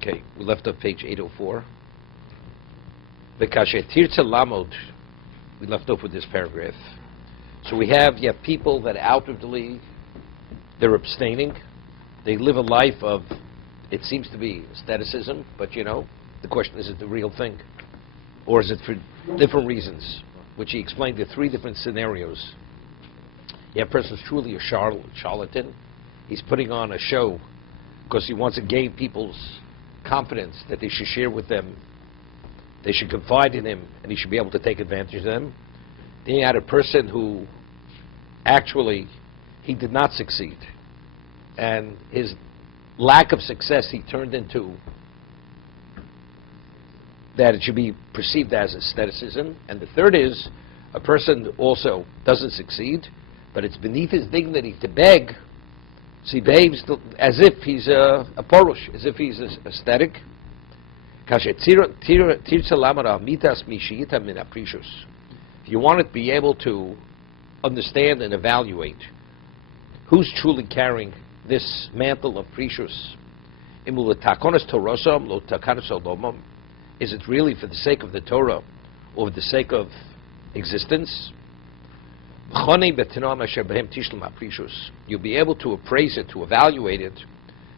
Okay, we left off page 804. Bekashe tirtza lamod. We left off with this paragraph. So we have people that outwardly they're abstaining. They live a life of, it seems to be asceticism, but the question is it the real thing? Or is it for different reasons? Which he explained the three different scenarios. You have a person who's truly a charlatan. He's putting on a show because he wants to gain people's confidence that they should share with them. They should confide in him, and he should be able to take advantage of them. Then you had a person who actually, he did not succeed. And his lack of success he turned into that it should be perceived as asceticism. And the third is a person also doesn't succeed, but it's beneath his dignity to beg, so he behaves as if he's a porush, as if he's aesthetic. If you want to be able to understand and evaluate who's truly carrying this mantle of precious, is it really for the sake of the Torah or for the sake of existence? You'll be able to appraise it, to evaluate it,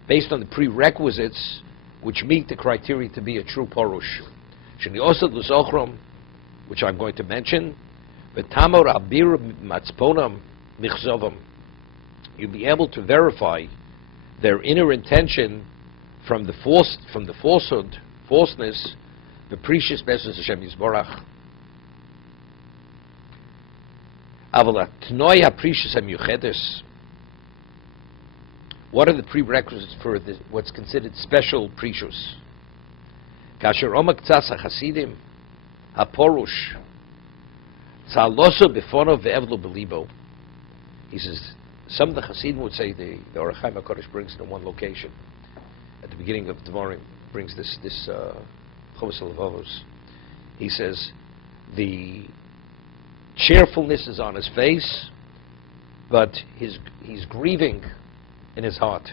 based on the prerequisites which meet the criteria to be a true Porush. Which I'm going to mention. You'll be able to verify their inner intention from the falseness, the precious Besses Hashem Yisborach. What are the prerequisites for what's considered special precious? Kasher omak tzas hachasidim haporush tzaloso befono ve'evlo belibo. He says some of the Hasidim would say the Or HaChaim HaKadosh brings it in one location. At the beginning of Devarim brings this Chovos HaLevavos. He says the cheerfulness is on his face, but he's grieving in his heart.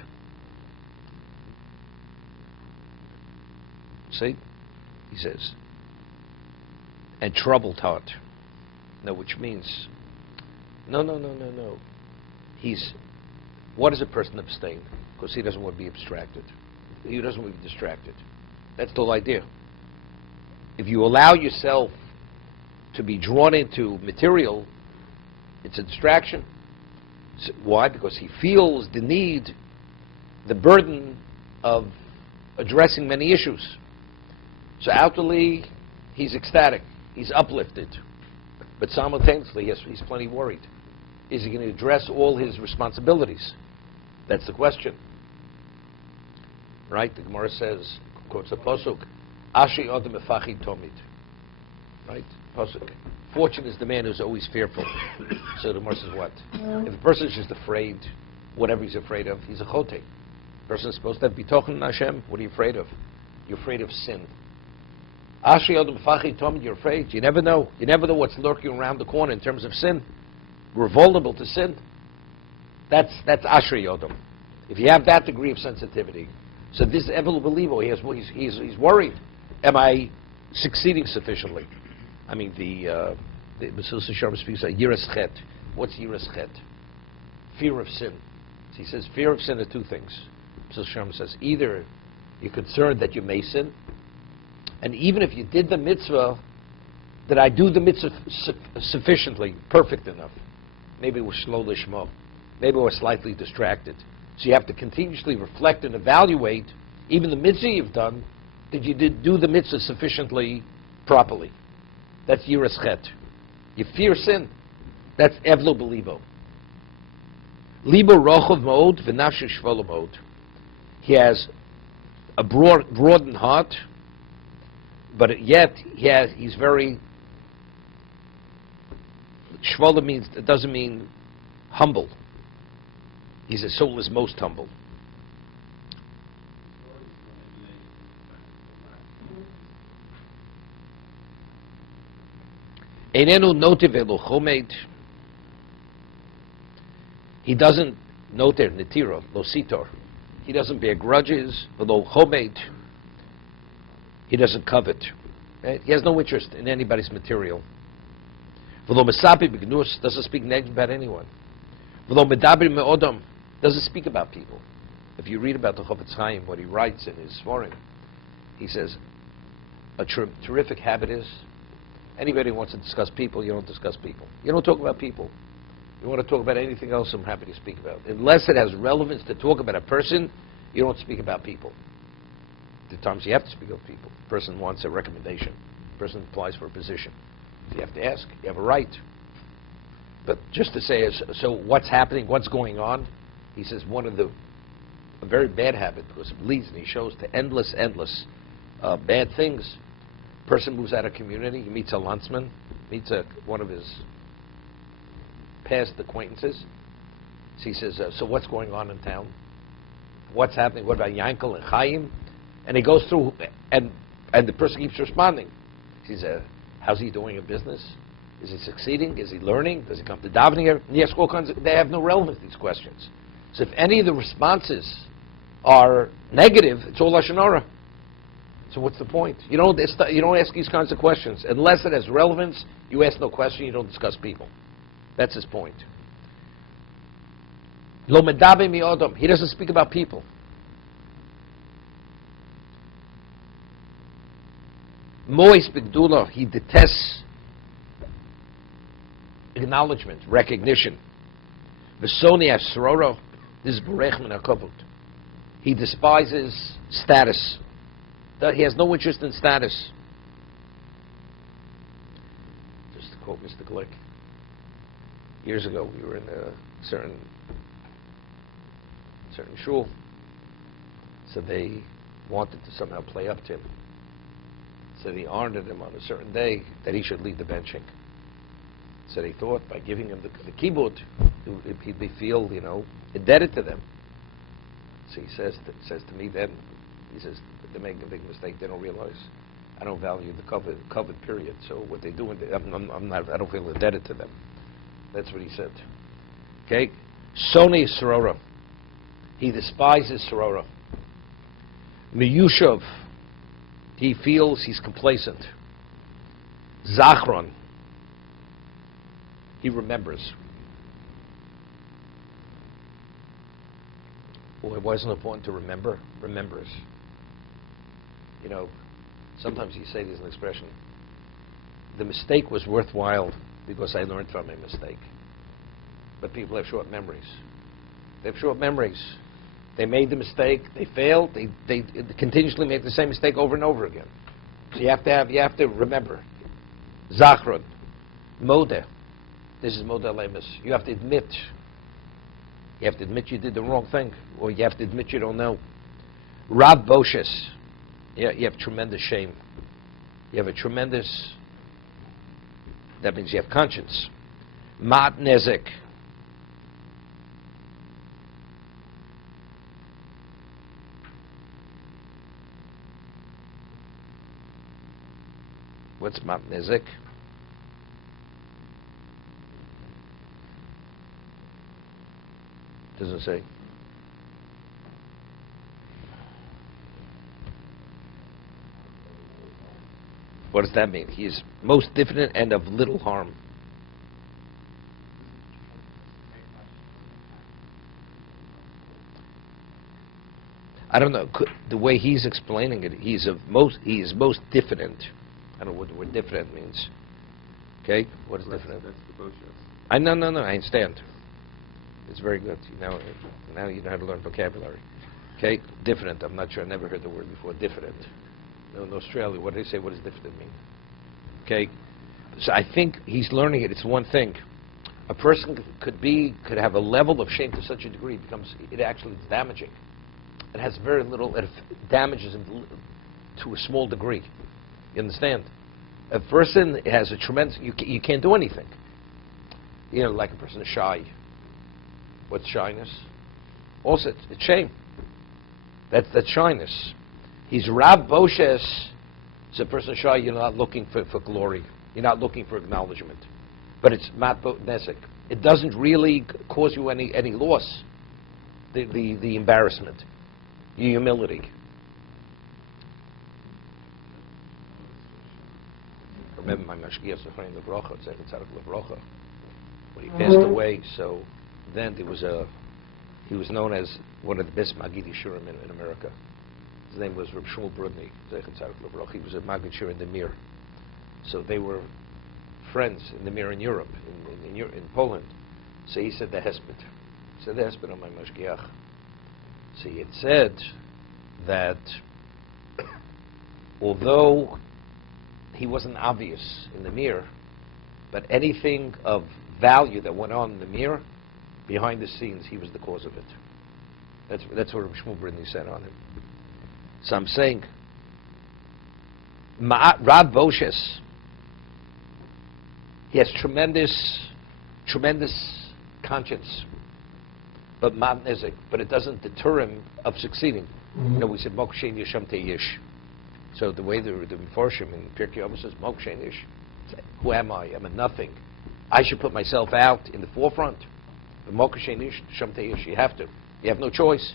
See? He says. And troubled heart. No, which means, no. What does a person abstain? Because he doesn't want to be abstracted. He doesn't want to be distracted. That's the whole idea. If you allow yourself to be drawn into material, it's a distraction. So why? Because he feels the need, the burden of addressing many issues. So outwardly, he's ecstatic, he's uplifted, but simultaneously, he's plenty worried. Is he going to address all his responsibilities? That's the question. Right? The Gemara says, quotes a pasuk, "Ashi adam mefachid tomid." Right? Pasuk. Fortunate is the man who's always fearful. So the Gemara says what? If a person is just afraid, whatever he's afraid of, he's a chote. The person is supposed to have bitochen in Hashem. What are you afraid of? You're afraid of sin. Ashi adam mefachid tomid. You're afraid. You never know. You never know what's lurking around the corner in terms of sin. We're vulnerable to sin. That's Ashri Yodom. If you have that degree of sensitivity, so this evil believer, he's worried. Am I succeeding sufficiently? I mean, the Mesilas Yesharim speaks of Yiras Chet. What's Yiras Chet? Fear of sin. So he says fear of sin are two things. Mesilas Yesharim says either you're concerned that you may sin, and even if you did the mitzvah, did I do the mitzvah sufficiently, perfect enough? Maybe we're slow lishmo. Maybe we're slightly distracted. So you have to continuously reflect and evaluate, even the mitzvah you've done, did you do the mitzvah sufficiently properly? That's Yiras Chet. You fear sin. That's Evlo Belibo. Libo Rochov Mode, V'nafshe Shvolo Mode. He has a broadened heart, but yet he's very... Shvola means, it doesn't mean humble. He's a soul is most humble. Einenu notiv elo chomed. He doesn't noter netira lo sitor. He doesn't bear grudges. Velo chomed He doesn't covet. Right? He has no interest in anybody's material. V'lo mesapi b'gnus, doesn't speak negative about anyone. V'lo medabri me'odam, doesn't speak about people. If you read about the Chovot Chaim, what he writes in his foreign, he says, a terrific habit is, anybody who wants to discuss people, you don't discuss people. You don't talk about people. You want to talk about anything else, I'm happy to speak about. Unless it has relevance to talk about a person, you don't speak about people. There are times you have to speak about people. The person wants a recommendation. The person applies for a position. You have to ask. You have a right. But just to say, so what's happening, what's going on? He says a very bad habit, because it leads, and he shows to endless bad things. Person moves out of community, he meets a landsman, meets one of his past acquaintances. So he says, so what's going on in town? What's happening? What about Yankel and Chaim? And he goes through, and the person keeps responding. He says, how's he doing in business? Is he succeeding? Is he learning? Does he come to davening here? And he asks all kinds they have no relevance, these questions. So if any of the responses are negative, it's all Lashon Hara. So what's the point? You don't ask these kinds of questions. Unless it has relevance, you ask no question, you don't discuss people. That's his point. Lo medabe mi odom. He doesn't speak about people. Mois b'gdula. He detests acknowledgement, recognition. V'soni asroro. This is berech min hakavod. He despises status. He has no interest in status. Just to quote Mr. Glick. Years ago, we were in a certain shul. So they wanted to somehow play up to him. So they honored him on a certain day that he should lead the benching. So they thought by giving him the keyboard, he'd feel, indebted to them. So he says to me then, he says, they're making a big mistake. They don't realize I don't value the covet period. So what they do, I don't feel indebted to them. That's what he said. Okay? Soni Sorora. He despises Sorora. Miyushav. He feels he's complacent. Zachron. He remembers. Well, why isn't it important to remember? Remembers. Sometimes you say there's an expression, the mistake was worthwhile because I learned from a mistake. But people have short memories. They have short memories. They made the mistake, they failed, they continuously make the same mistake over and over again. So you have to remember. Zachrod. Modeh. This is Modeh Lemus. You have to admit. You have to admit you did the wrong thing, or you have to admit you don't know. Rab Boshes. Yeah, you have tremendous shame. You have a tremendous, that means you have conscience. Mat Nezek. What's Mat Nezek? Doesn't say. What does that mean? He is most diffident and of little harm. I don't know. The way he's explaining it, he is most diffident. I don't know what the word diffident means. Okay, what is diffident? That's the Boshes. No. I understand. It's very good. Now you know how to learn vocabulary. Okay, diffident. I'm not sure. I never heard the word before. Diffident. In Australia, what do they say? What does diffident mean? Okay, so I think he's learning it. It's one thing. A person could have a level of shame to such a degree it actually is damaging. It has very little. It damages him to a small degree. You understand? A person has a tremendous. You can't do anything. Like a person is shy. What's shyness? Also, it's shame. That's shyness. He's Rab Boshes. It's a person shy. You're not looking for glory. You're not looking for acknowledgement. But it's Mat Nezek. It doesn't really cause you any loss. The embarrassment, your humility. remember my mashgiach Zechariah Levrocha, Tzedek Tzaddik Levrocha, when he passed away. So then he was known as one of the best Magid Yeshurim in America. His name was Reb Shmuel Brudny, Tzedek Tzaddik Levrocha. He was a Magid Yeshurim in the Mir. So they were friends in the Mir in Europe, in Poland. So he said the hesped. He said the hesped on my mashgiach. See, it said that although he wasn't obvious in the mirror, but anything of value that went on in the mirror, behind the scenes, he was the cause of it. That's what Shmuel Brindley said on him. So I'm saying, Rav Boshes, he has tremendous conscience, but matnezik, but it doesn't deter him of succeeding. You know, we said mokshen yisham teish. So the way the Meforshim in Pirkei Avos says mokshen yish. Who am I? I'm a nothing. I should put myself out in the forefront. But mokshen yisham teish. You have to. You have no choice.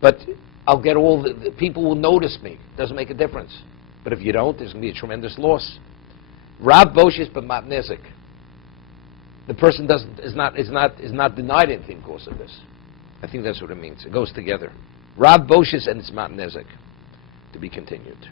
But I'll get all the people will notice me. Doesn't make a difference. But if you don't, there's going to be a tremendous loss. Rav Boshes but matnezik. The person is not denied anything because of this. I think that's what it means. It goes together. Rav Boshes and it's matnezik. To be continued.